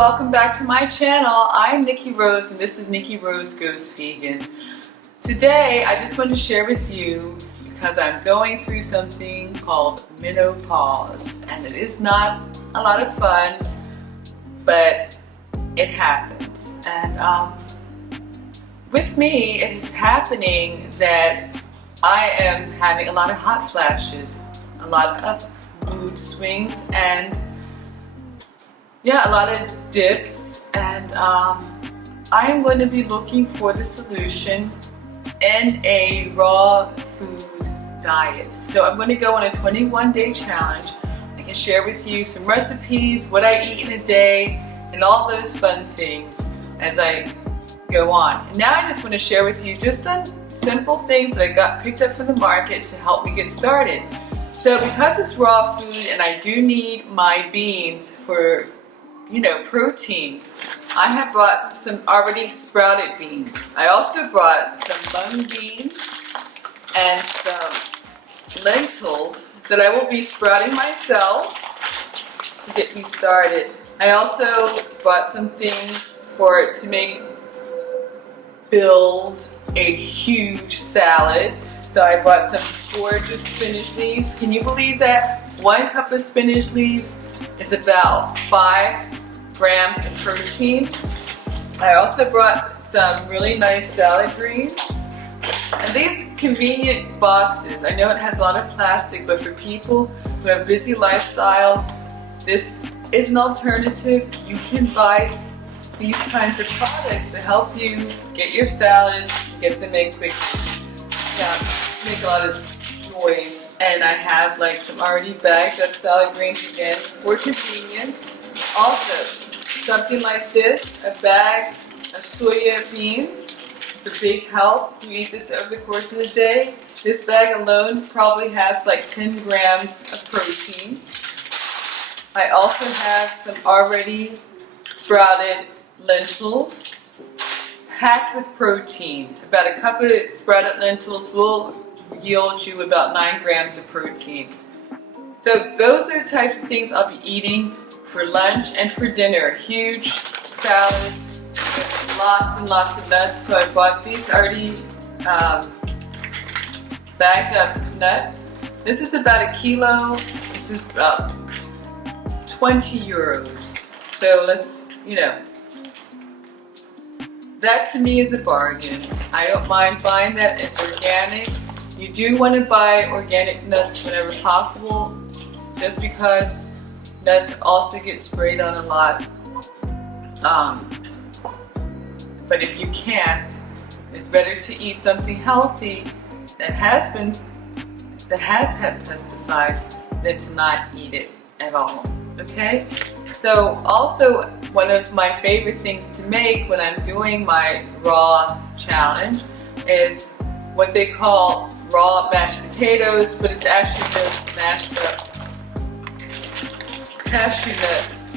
welcome back to my channel. I'm Nikki Rose and this is Nikki Rose Goes Vegan. Today I just want to share with you because I'm going through something called menopause, and it is not a lot of fun, but it happens. And with me it is happening that I am having a lot of hot flashes, a lot of mood swings, and a lot of dips, and I am going to be looking for the solution in a raw food diet. So I'm going to go on a 21-day challenge. I can share with you some recipes, what I eat in a day, and all those fun things as I go on. And now I just want to share with you just some simple things that I got picked up from the market to help me get started. So because it's raw food and I do need my beans for protein, I have brought some already sprouted beans. I also brought some mung beans and some lentils that I will be sprouting myself to get me started. I also brought some things to build a huge salad. So I brought some gorgeous spinach leaves. Can you believe that? 1 cup of spinach leaves is about 5 grams of protein. I also brought some really nice salad greens. And these convenient boxes, I know it has a lot of plastic, but for people who have busy lifestyles, this is an alternative. You can buy these kinds of products to help you get your salads, get them in quick, make a lot of noise. And I have like some already bagged up salad greens again for convenience. Also, something like this, a bag of soya beans. It's a big help. You eat this over the course of the day. This bag alone probably has like 10 grams of protein. I also have some already sprouted lentils packed with protein. About a cup of sprouted lentils will yield you about 9 grams of protein. So those are the types of things I'll be eating for lunch and for dinner. Huge salads with lots and lots of nuts. So I bought these already bagged up nuts. This is about 1 kilo. This is about 20 euros. So let's, that to me is a bargain. I don't mind buying that. It's organic. You do want to buy organic nuts whenever possible, just because nuts also get sprayed on a lot. But if you can't, it's better to eat something healthy that has had pesticides than to not eat it at all. Okay? So also one of my favorite things to make when I'm doing my raw challenge is what they call raw mashed potatoes, but it's actually just mashed up cashew nuts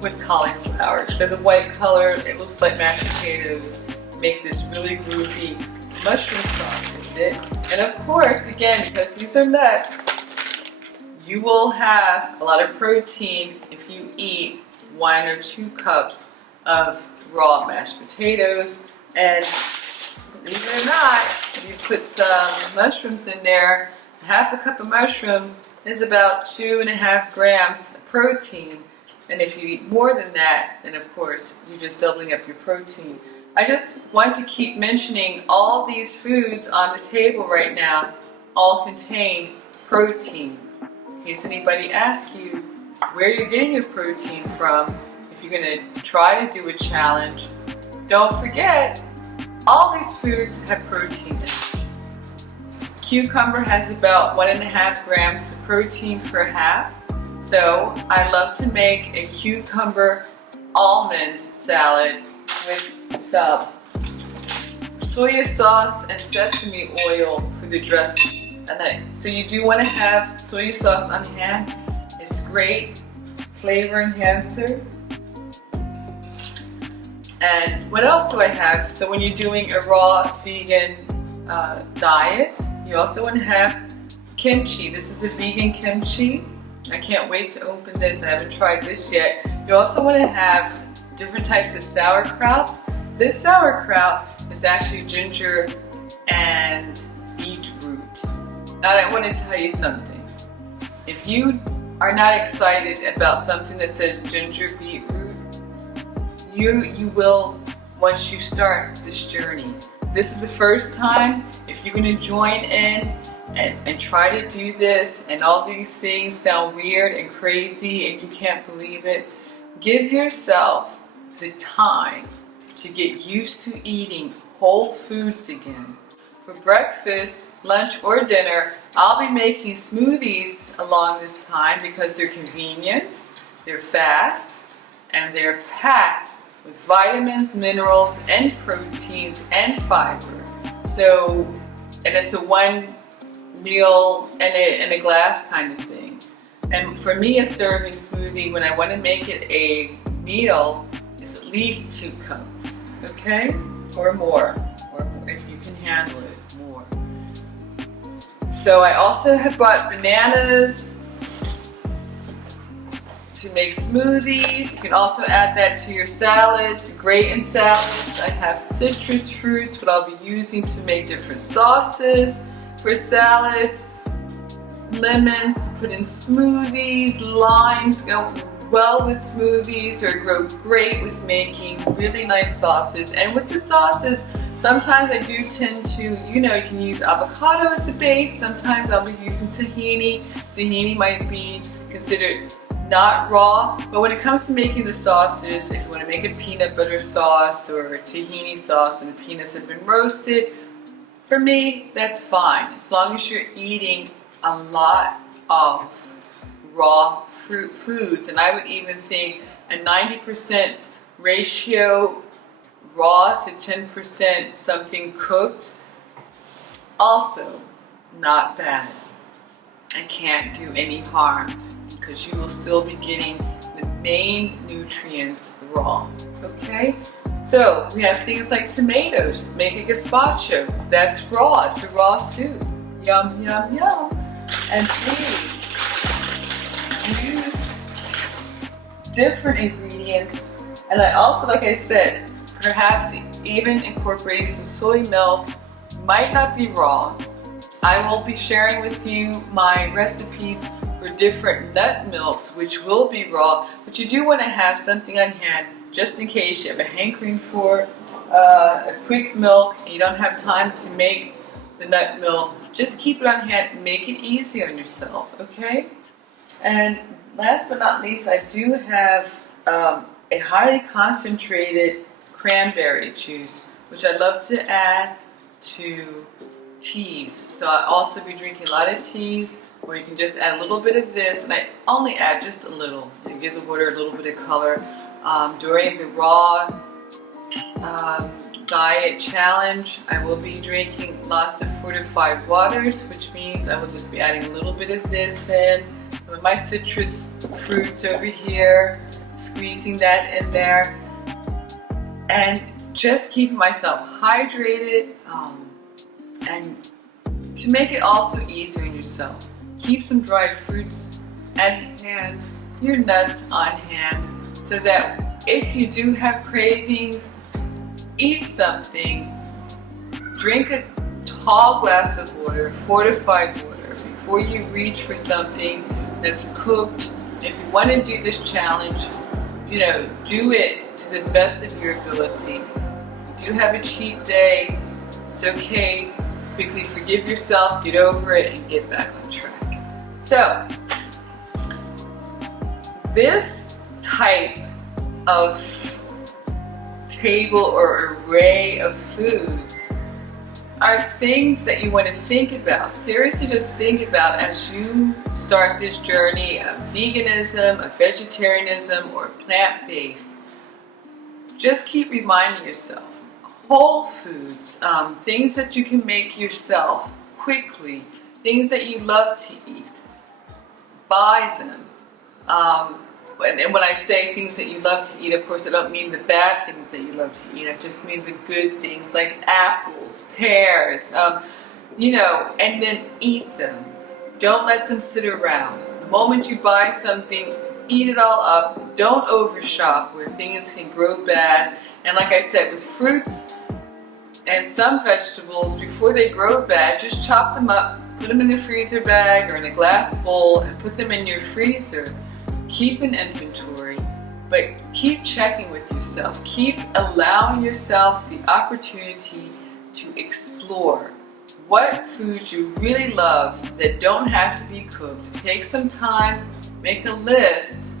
with cauliflower. So the white color, it looks like mashed potatoes, make this really groovy mushroom sauce with it. And of course, again, because these are nuts, you will have a lot of protein if you eat 1 or 2 cups of raw mashed potatoes. And believe it or not, you put some mushrooms in there. Half a cup of mushrooms is about 2.5 grams of protein. And if you eat more than that, then of course you're just doubling up your protein. I just want to keep mentioning all these foods on the table right now all contain protein. In case anybody asks you where you're getting your protein from, if you're going to try to do a challenge, don't forget all these foods have protein in them. Cucumber has about 1.5 grams of protein per half. So I love to make a cucumber almond salad with some soy sauce and sesame oil for the dressing. So you do want to have soy sauce on hand. It's great flavor enhancer. And what else do I have? So when you're doing a raw vegan diet, you also want to have kimchi. This is a vegan kimchi. I can't wait to open this. I haven't tried this yet. You also want to have different types of sauerkrauts. This sauerkraut is actually ginger and beetroot. Now I want to tell you something. If you are not excited about something that says ginger beetroot, you will once you start this journey. This is the first time. If you're going to join in and try to do this and all these things sound weird and crazy and you can't believe it, give yourself the time to get used to eating whole foods again. For breakfast, lunch, or dinner, I'll be making smoothies along this time because they're convenient, they're fast, and they're packed with vitamins, minerals, and proteins, and fiber. So, and it's a one meal and a glass kind of thing. And for me, a serving smoothie, when I want to make it a meal, is at least 2 cups, okay? Or more, if you can handle it, more. So I also have bought bananas to make smoothies. You can also add that to your salads, great in salads. I have citrus fruits, what I'll be using to make different sauces for salads. Lemons to put in smoothies, limes go well with smoothies or grow great with making really nice sauces. And with the sauces, sometimes I do tend to, you can use avocado as a base. Sometimes I'll be using tahini. Tahini might be considered not raw, but when it comes to making the sauces, if you want to make a peanut butter sauce or a tahini sauce and the peanuts have been roasted, for me, that's fine. As long as you're eating a lot of raw fruit foods, and I would even think a 90% ratio raw to 10% something cooked, also not bad. It can't do any harm because you will still be getting the main nutrients raw, okay? So we have things like tomatoes, make a gazpacho, that's raw, it's a raw soup, yum, yum, yum. And please use different ingredients. And I also, like I said, perhaps even incorporating some soy milk might not be raw. I will be sharing with you my recipes for different nut milks, which will be raw, but you do want to have something on hand just in case you have a hankering for a quick milk and you don't have time to make the nut milk. Just keep it on hand, make it easy on yourself, okay? And last but not least, I do have a highly concentrated cranberry juice, which I love to add to teas. So I'll also be drinking a lot of teas, where you can just add a little bit of this, and I only add just a little. You give the water a little bit of color. During the raw diet challenge, I will be drinking lots of fortified waters, which means I will just be adding a little bit of this in. With my citrus fruits over here, squeezing that in there, and just keeping myself hydrated, and to make it also easier on yourself, keep some dried fruits at hand, your nuts on hand, so that if you do have cravings, eat something, drink a tall glass of water, fortified water, before you reach for something that's cooked. If you want to do this challenge, do it to the best of your ability. You do have a cheat day, it's okay. Quickly forgive yourself, get over it, and get back on track. So, this type of table or array of foods are things that you want to think about. Seriously, just think about as you start this journey of veganism, of vegetarianism, or plant-based. Just keep reminding yourself. Whole foods, things that you can make yourself quickly, things that you love to eat. Buy them. And when I say things that you love to eat, of course I don't mean the bad things that you love to eat. I just mean the good things like apples, pears, and then eat them. Don't let them sit around, moment you buy something, eat it all up. Don't overshop where things can grow bad. And like I said, with fruits and some vegetables, before they grow bad, just chop them up, put them in the freezer bag or in a glass bowl and put them in your freezer. Keep an inventory, but keep checking with yourself. Keep allowing yourself the opportunity to explore what foods you really love that don't have to be cooked. Take some time, make a list,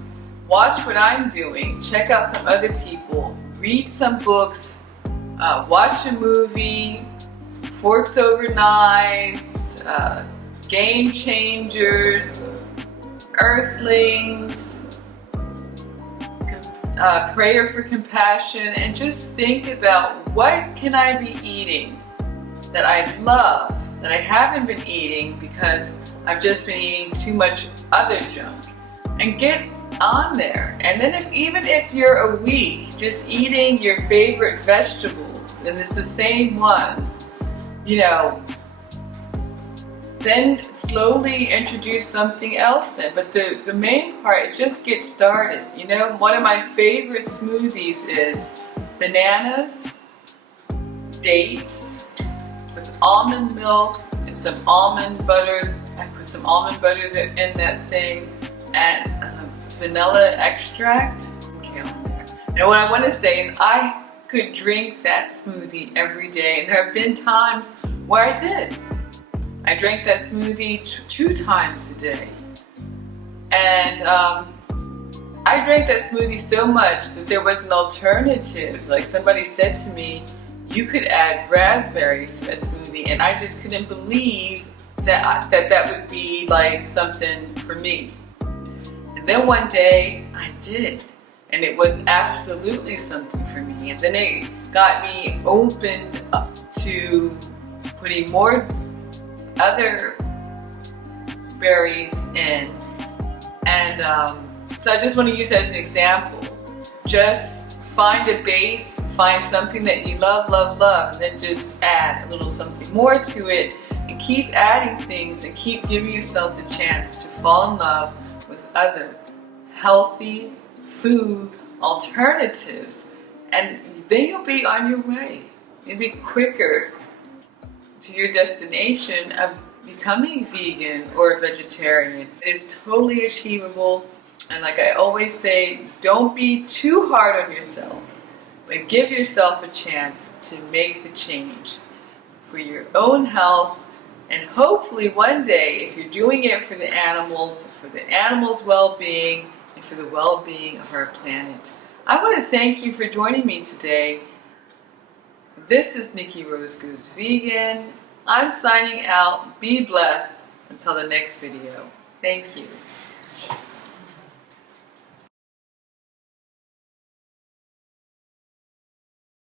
watch what I'm doing, check out some other people, read some books, watch a movie, Forks Over Knives, Game Changers, Earthlings, Prayer for Compassion, and just think about what can I be eating that I love, that I haven't been eating because I've just been eating too much other junk, and get on there. And then even if you're a week just eating your favorite vegetables and it's the same ones, then slowly introduce something else in. But the main part is just get started. One of my favorite smoothies is bananas, dates, with almond milk and some almond butter. I put some almond butter in that thing, and vanilla extract. Okay, on there. And what I want to say is I could drink that smoothie every day, and there have been times where I did. I drank that smoothie two times a day. And I drank that smoothie so much that there was an alternative. Like somebody said to me, you could add raspberries to that smoothie, and I just couldn't believe that would be like something for me. And then one day I did, and it was absolutely something for me. And then it got me opened up to putting more other berries in. And so I just want to use that as an example. Just find a base, find something that you love, and then just add a little something more to it, and keep adding things and keep giving yourself the chance to fall in love with other healthy food alternatives, and then you'll be on your way. You'll be quicker to your destination of becoming vegan or vegetarian. It is totally achievable, and like I always say, don't be too hard on yourself, but give yourself a chance to make the change for your own health, and hopefully one day, if you're doing it for the animals' well-being, and for the well-being of our planet. I want to thank you for joining me today. This is Nikki Rose Goes Vegan. I'm signing out. Be blessed. Until the next video. Thank you.